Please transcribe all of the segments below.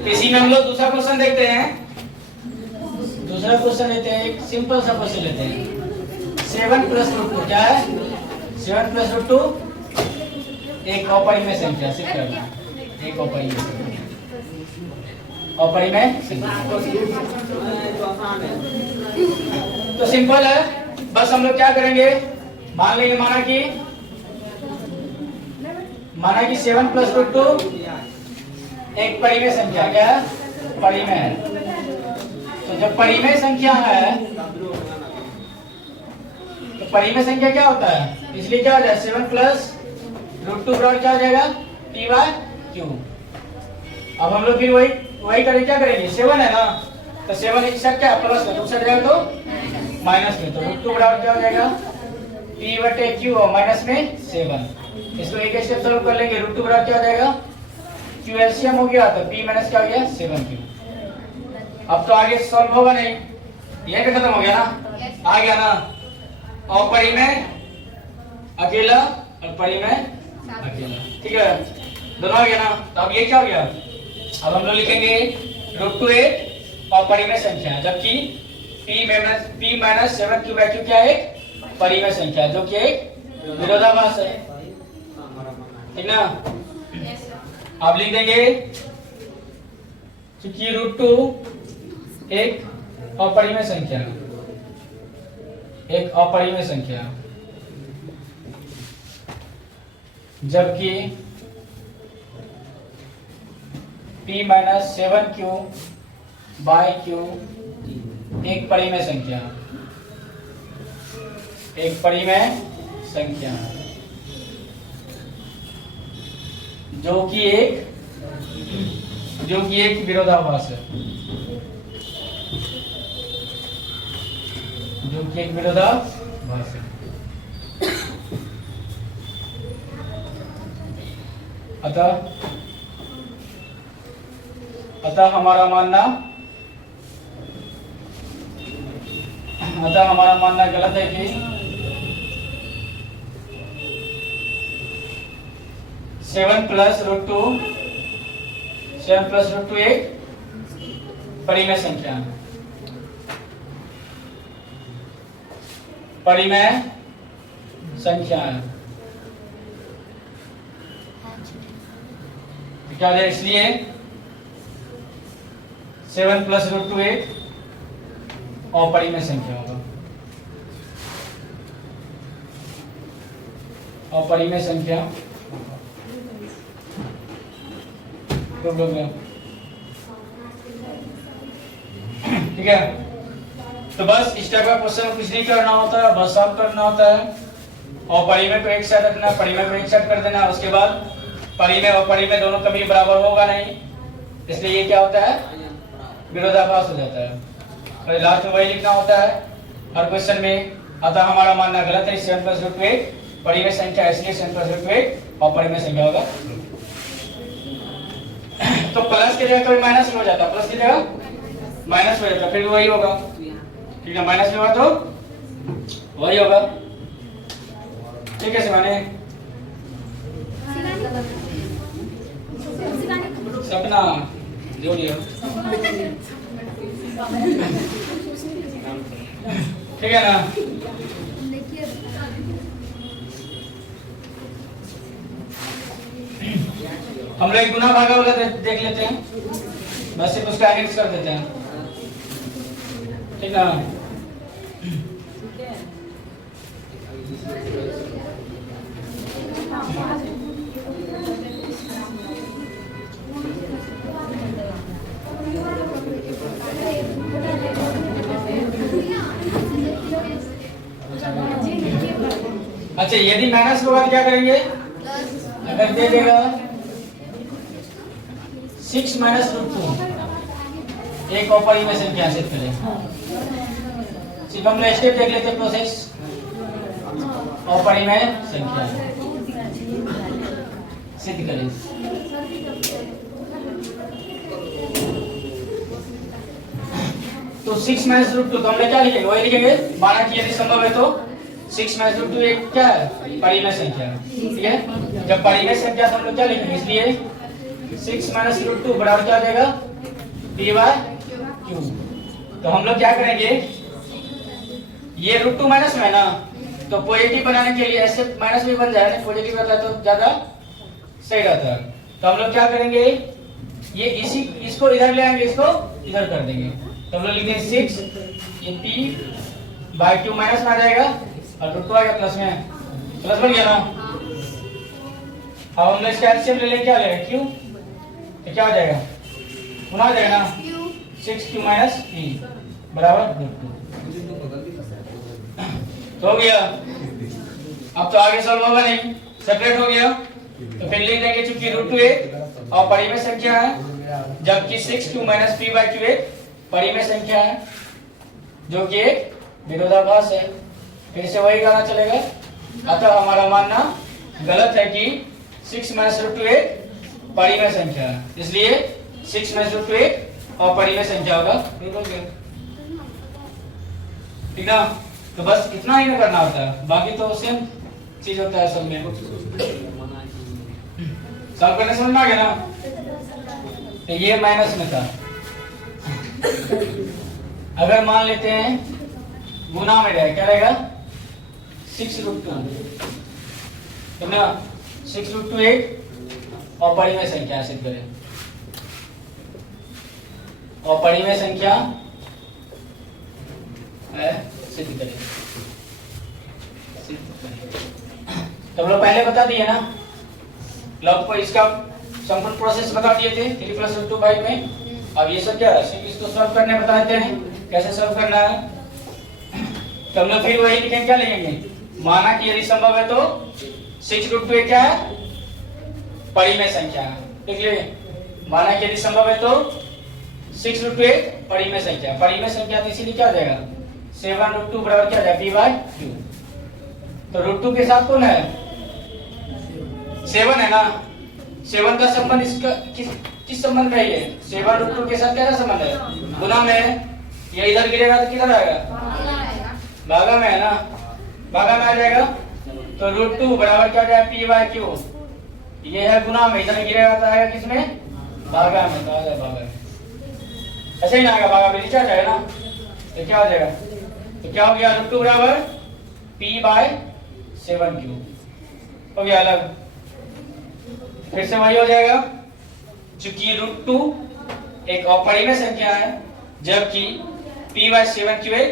इसी में हम लोग दूसरा क्वेश्चन देखते हैं। दूसरा क्वेश्चन लेते हैं, एक सिंपल सा क्वेश्चन लेते हैं। 7 प्लस रूट 2 क्या है? 7 प्लस रूट 2 एक अपरिमेय संख्या, सिद्ध करना है। एक अपरिमेय संख्या, अपरिमेय संख्या। तो सिंपल है, बस हम लोग क्या करेंगे, मान लेंगे माना कि 7 प्लस रूट 2 एक परिमेय संख्या, क्या है? परिमेय है। तो जब परिमेय संख्या है तो परिमेय संख्या क्या होता है, इसलिए क्या हो जाएगा 7 प्लस रूट 2 बराबर क्या हो जाएगा? p by q। अब हम लोग फिर वही करेंगे, क्या करेंगे, 7 है ना, तो 7 एक साथ क्या प्लस में, दूसरा जाएगा तो माइनस में, तो रूट 2 बराबर क्या हो जाएगा? p बटे q और माइनस में 7। इसको एक स्टेप सॉल्व कर लेंगे, रूट 2 बराबर क्या हो जाएगा? q एलसीएम हो गया तो p माइनस क्या हो गया? 7q। अब तो आगे सॉल्व होगा नहीं, ये भी खत्म हो गया ना, आ गया ना। और परिमेय अकेला और परिमेय अकेला, ठीक है, दोनों आ गया ना। तो अब ये क्या हो गया, अब हम लोग लिखेंगे रूट 2 एक अपरिमेय संख्या, जबकि p minus 7q bye q क्या है? परिमेय संख्या, जो कि एक विरोधाभास है, ठीक ना। आप लिख देंगे क्योंकि रूट 2 एक अपरिमेय संख्या, एक अपरिमेय संख्या, जबकि p minus 7q bye q एक परिमेय संख्या, एक परिमेय संख्या जो कि एक विरोधाभास है, जो कि एक विरोधाभास है। अतः हमारा मानना गलत है कि 7 प्लस रूट 2 एक परिमेय संख्या, परिमेय संख्या है। क्या है, इसलिए 7 प्लस रूट 2 एक अपरिमेय संख्या होगा, अपरिमेय संख्या। ठीक है, तो बस इस टाइप का क्वेश्चन कुछ नहीं करना होता है, बस सॉल्व करना होता है और परिमेय को एक साइड रखना, परिमेय को एक साइड कर देना। उसके बाद परिमेय और परिमेय दोनों कभी बराबर होगा नहीं, इसलिए ये क्या होता है, विरोधाभास हो जाता है। और लास्ट में वही लिखना होता है हर क्वेश्चन में। अतः हमारा मानना गलत है, 7 प्लस रूट 2 एक परिमेय संख्या, इसलिए 7 प्लस रूट 2 एक अपरिमेय संख्या होगा। तो प्लस की जगह कभी माइनस में हो जाता, प्लस की जगह माइनस में हो जाता, फिर वही होगा, ठीक है, माइनस में होगा तो वही होगा। ठीक है शिवानी, सपना जोड़िए, ठीक है ना। हम लोग गुना भागा वाला देख लेते हैं, बस सिर्फ उसका एडिट कर देते हैं, ठीक ना। अच्छा, यदि माइनस होगा तो क्या करेंगे, अगर दे देगा 6 माइनस रूट 2 एक अपरिमेय संख्या सिद्ध करें। सिर्फ हम लोग स्टेप देख लेते हैं, प्रोसेस अपरिमेय संख्या सिद्ध करें। तो 6 माइनस रूट 2 तो हमने क्या लिखेंगे, वही लिखेंगे, माना कि यदि संभव है तो 6 माइनस रूट 2 एक क्या है, परिमेय संख्या, ठीक है। जब परिमेय संख्या तो हम लोग क्या लिखेंगे, इसलिए 6 माइनस रूट 2 बराबर क्या हो जाएगा पी बाय क्यू। तो हम लोग क्या करेंगे, ये रूट 2 माइनस में है ना, तो पॉजिटिव बनाने के लिए ऐसे माइनस भी बन जाए, पॉजिटिव रहता है तो ज्यादा सही रहता है। तो हम लोग क्या करेंगे, ये इसको इधर ले आएंगे, इसको इधर कर देंगे। तो हम लोग लिख देंगे 6 ये p बाय 2 माइनस में आ जाएगा और रूट 2 आएगा प्लस में, प्लस बन गया ना। अब हम लोग इसका एलसीएम ले लेंगे, क्या लेंगे q, तो क्या हो जाएगा गुना हो जाएगा ना 6q माइनस p बराबर रूट 2। तो हो गया। अब तो आगे सॉल्व होगा नहीं, सेपरेट हो गया। तो फिर लिख देंगे चूंकि रूट 2 एक और परिमेय संख्या है, जबकि 6q minus p by q एक परिमेय संख्या है जो कि एक विरोधाभास है। फिर से वही गाना चलेगा। अतः हमारा मानना गलत है कि 6 माइनस रूट 2 एक परिमेय संख्या है, इसलिए 6 माइनस रूट 2 एक और परिमेय संख्या होगा। ठीक ना। तो बस इतना ही करना होता है, बाकी तो सेम चीज होता है सब में। सॉल्व करने समझ में आ गया ना। तो ये माइनस में था। अगर मान लेते हैं गुना में रहेगा, क्या रहेगा 6 रूट 2, तो ना 6 रूट 2 एक और परिमेय संख्या सिद्ध करें, और परिमेय संख्या सिद्ध करें। तो हम लोग पहले बता दिए ना, लॉग को इसका संपूर्ण प्रोसेस बता दिए थे 3 प्लस रूट 2 बाई में। अब ये सब क्या है, इसको सॉल्व करने बता देते हैं कैसे सॉल्व करना है। तो हम लोग फिर वही लिखेंगे, क्या लिखेंगे, माना कि यदि संभव है तो 6 रूट 2 एक क्या है परिमेय संख्या है। देखिए माना कि यदि संभव है तो 6 रूट 2 एक परिमेय संख्या, परिमेय संख्या तो इसीलिए क्या हो जाएगा 7 रूट 2 बराबर क्या हो जाएगा p बाय q। तो रूट 2 के साथ कौन है 7 है ना, 7 का संबंध इसका किस संबंध में है, ये 7 रूट 2 के साथ कैसा संबंध है, गुना में है। ये इधर गिरेगा तो किधर आएगा, भागा में है ना, भागा में आ जाएगा। तो रूट 2 बराबर क्या हो जाएगा p बाय q, ये है गुना में, इधर गिरेगा तो आएगा किसमें, भागा में, तो आ जाएगा भागा में। ऐसे ही ना आएगा, भागा में नीचे आ जाएगा ना, तो क्या हो जाएगा, तो क्या हो गया रूट 2 बराबर p बाय 7q हो गया अलग। फिर से वही हो जाएगा, चूंकि रूट 2 एक अपरिमेय संख्या है, जबकि p बाय 7q एक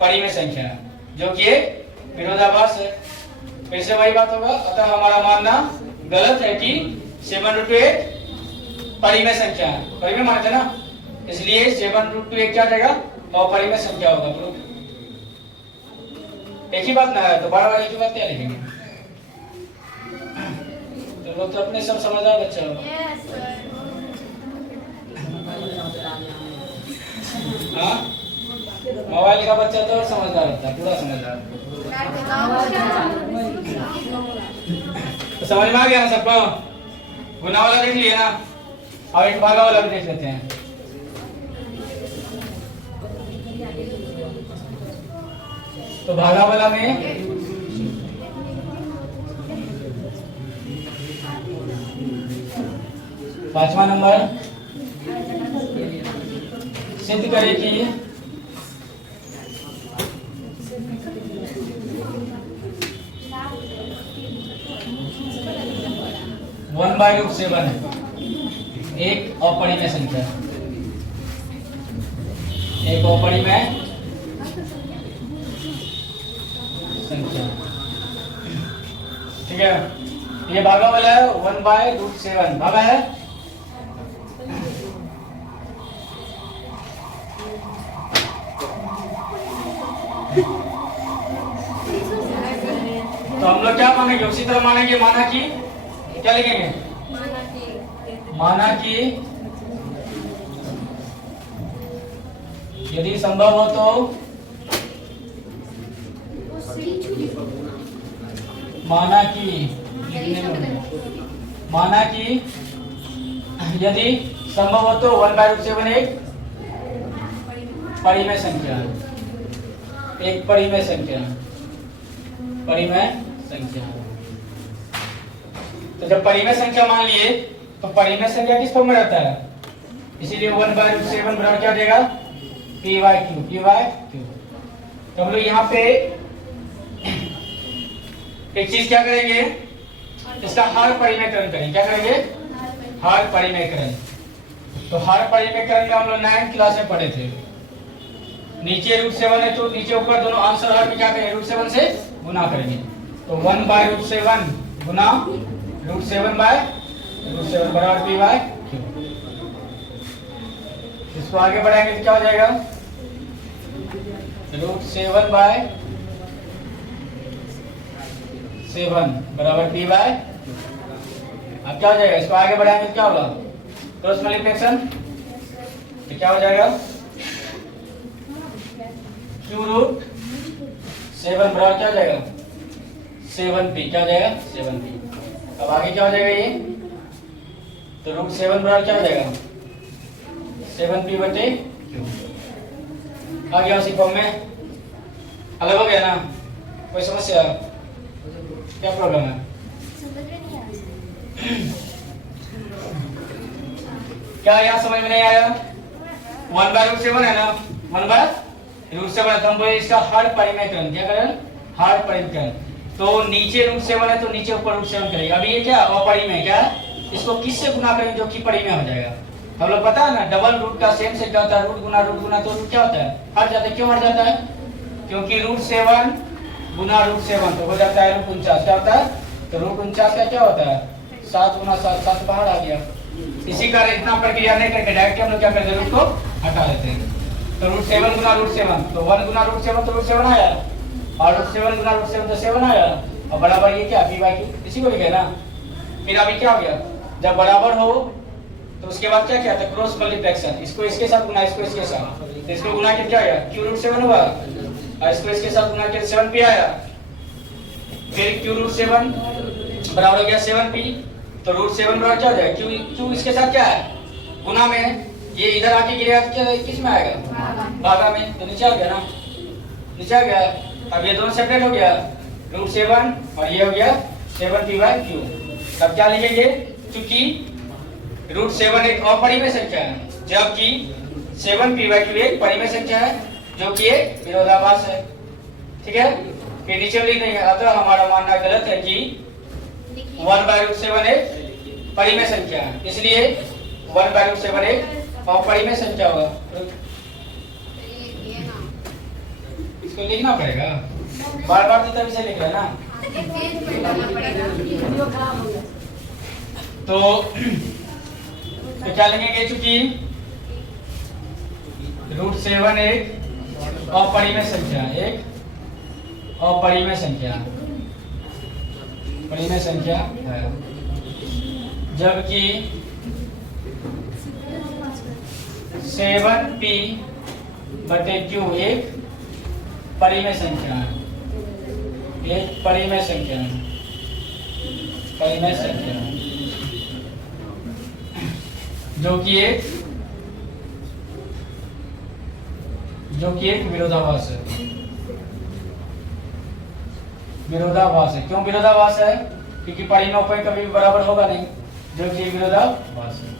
परिमेय संख्या है जो कि एक विरोधाभास है। फिर से वही बात होगा। अतः हमारा मानना गलत है कि 7 रूट 2 एक परिमेय संख्या है, परिमेय मानते ना, इसलिए 7 रूट 2 एक क्या जाएगा अपरिमेय संख्या होगा। एक ही बात ना है तो बार बार एक ही बात क्या लिखेंगे, तो लोग तो अपने सब समझदार बच्चा होगा। हाँ मोबाइल का बच्चा तो और समझदार होता है, पूरा समझदार। तो समझ में आ गया ना सबको, गुना वाला देख लिया ना, अब एक भागा वाला भी देख लेते हैं। तो भागा वाला में पांचवा नंबर सिद्ध करें कि वन बाय रूट 7 एक अपरिमेय संख्या, एक अपरिमेय संख्या। ठीक है, ये भागा वाला है 1 बाय रूट 7 भागा है। तो हम लोग क्या मानेंगे, उसी तरह मानेंगे, माना कि क्या लिखेंगे, माना कि यदि संभव हो तो, माना कि यदि संभव हो तो 1 बाय रूट 7 एक परिमेय संख्या, एक परिमेय संख्या, परिमेय संख्या। तो जब परिमेय संख्या मान लिए तो परिमेय संख्या किस फॉर्म में रहता है, इसीलिए 1/√7 बराबर क्या हो जाएगा, p/q। तो हम लोग यहाँ पे एक चीज क्या करेंगे, इसका हर परिमेयकरण करेंगे। क्या करेंगे, हर परिमेयकरण। तो हर परिमेयकरण में हम लोग 9th क्लास में पढ़े थे। नीचे √7 है तो नीचे ऊपर दोनों आंसर हर में क्या करेंगे, √7 से गुना करेंगे। तो 1/√7 गुना √7/√7 बराबर p/q। इसको आगे बढ़ाएंगे तो क्या हो जाएगा, √7/7 बराबर p/q। अब क्या हो जाएगा, इसको आगे बढ़ाएंगे तो क्या होगा, क्रॉस मल्टीप्लिकेशन। तो क्या हो जाएगा, q√7 बराबर क्या हो जाएगा, 7p। क्या हो जाएगा, 7p। अब आगे क्या हो जाएगा ये, तो √7 बराबर क्या हो जाएगा, 7p/q। आ गया उसी फॉर्म में, अलग हो गया ना, कोई समस्या, क्या प्रॉब्लम है, क्या यहाँ समझ में नहीं आया, 1/√7 है ना, 1/√7 है तो हम बोले इसका हर परिमेयकरण। क्या करें, हर परिमेयकरण। तो नीचे √7 है तो नीचे ऊपर √7 करेंगे। अभी ये क्या अपरिमेय, क्या इसको किससे गुना करेंगे जो कि परिमेय हो जाएगा। हम लोग पता है ना, डबल रूट का सेम से क्या होता है, रूट गुना तो रूट क्या होता है, हट जाता है। क्यों हट जाता है, क्योंकि √7 गुना √7 तो हो जाता है √49। क्या होता है, तो √49 का क्या होता है, 7 गुना 7, 7 बाहर आ गया। इसी कारण इतना प्रक्रिया नहीं करके डायरेक्ट हम लोग क्या करते हैं, रूट को हटा देते हैं। तो √7 गुना √7 तो 1 गुना √7 तो √7 आया, और √7 गुना √7 तो 7 आया, और बराबर ये क्या p/q, इसी को लिखे ना। फिर अभी क्या हो गया, जब बराबर हो तो उसके बाद क्या किया था, क्रॉस मल्टीप्लिकेशन। इसको इसके साथ गुना, इसको इसके साथ, तो इसको गुना करके क्या आया, q√7 हुआ, और इसको इसके साथ गुना करके 7p आया। फिर q√7 बराबर हो गया 7p, तो √7 बराबर क्या हो जाएगा, q इसके साथ क्या है, गुना में, ये इधर आके गिरेगा तो क्या किस में आएगा, भागा में, तो नीचे आ गया ना, नीचे आ गया। अब ये दोनों सेपरेट हो गया, √7 और ये हो गया 7p/q। तब क्या लिखेंगे, क्योंकि √7 एक अपरिमेय संख्या है, जबकि 7p/q एक परिमेय संख्या है जो कि एक विरोधाभास है। ठीक है, फिर नीचे लिख देंगे, अतः हमारा मानना गलत है कि 1/√7 एक परिमेय संख्या है, इसलिए 1/√7 एक अपरिमेय संख्या होगा। इसको लिखना पड़ेगा, बार बार तो तभी से लिख रहे ना। तो क्या लिखेंगे, चूंकि √7 एक अपरिमेय संख्या, एक अपरिमेय संख्या, परिमेय संख्या है, जबकि 7p/q एक परिमेय संख्या है, एक परिमेय संख्या है, परिमेय संख्या है, जो कि एक विरोधाभास है। विरोधाभास है, क्यों विरोधाभास है, क्योंकि परिमेय उपमेय कभी भी बराबर होगा नहीं, जो कि विरोधाभास है।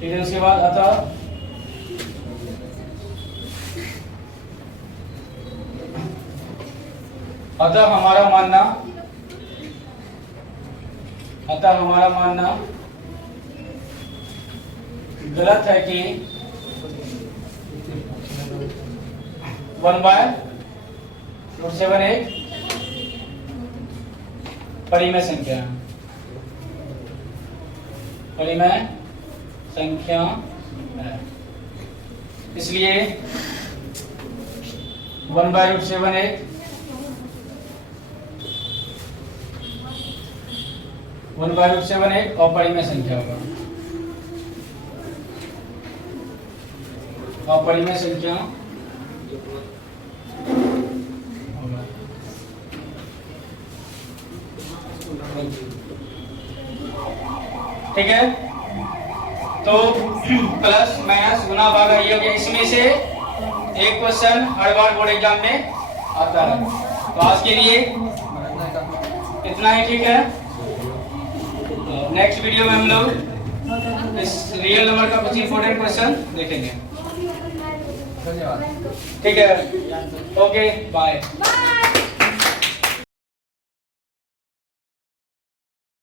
फिर उसके बाद अतः हमारा मानना गलत है कि 1/√7 एक परिमेय संख्या है, परिमेय संख्या है, इसलिए 1/√7 एक अपरिमेय संख्या होगा, अपरिमेय संख्या होगा। ठीक है, तो प्लस माइनस गुना भागा ये हो गया। इसमें से एक क्वेश्चन हर बार बोर्ड एग्जाम में आता है, तो आज के लिए इतना ही। ठीक है, नेक्स्ट वीडियो में हम लोग इस रियल नंबर का कुछ इंपॉर्टेंट क्वेश्चन देखेंगे। धन्यवाद। ठीक है, ओके बाय।